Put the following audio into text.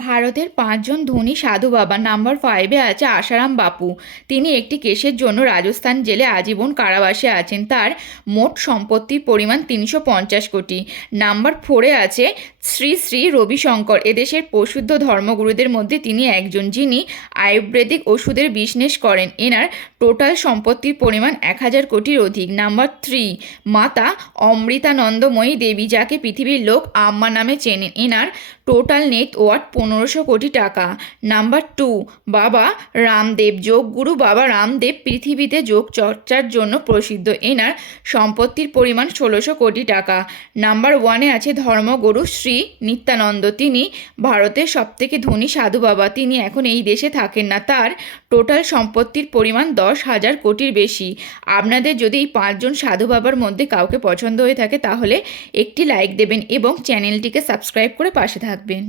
ভারতের পাঁচজন ধনী সাধু বাবা। নাম্বার 5-এ আছে আসারাম বাপু। তিনি একটি কেসের জন্য রাজস্থান জেলে আজীবন কারাবাসে আছেন। তার মোট সম্পত্তির পরিমাণ 350 কোটি। নাম্বার 4-এ আছে শ্রী শ্রী রবিশঙ্কর। এদেশের প্রসিদ্ধ ধর্মগুরুদের মধ্যে তিনি একজন, যিনি আয়ুর্বেদিক ওষুধের বিজনেস করেন। এনার টোটাল সম্পত্তির পরিমাণ 1000 কোটির অধিক। নাম্বার 3, মাতা অমৃতানন্দময়ী দেবী, যাকে পৃথিবীর লোক আম্মা নামে চেনেন। এনার টোটাল নেট ওয়ার্থ 1500 কোটি টাকা। নাম্বার 2, বাবা রামদেব। যোগগুরু বাবা রামদেব পৃথিবীতে যোগ চর্চার জন্য প্রসিদ্ধ। এনার সম্পত্তির পরিমাণ 1600 কোটি টাকা। নাম্বার 1-এ আছে ধর্মগুরু শ্রী নিত্যানন্দ। তিনি ভারতের সবথেকে ধনী সাধু বাবা। তিনি এখন এই দেশে থাকেন না। তার টোটাল সম্পত্তির পরিমাণ 10,000 কোটির বেশি। আপনাদের যদি এই 5জন সাধু বাবার মধ্যে কাউকে পছন্দ হয়ে থাকে তাহলে একটি লাইক দেবেন এবং চ্যানেলটিকে সাবস্ক্রাইব করে পাশে থাকবেন।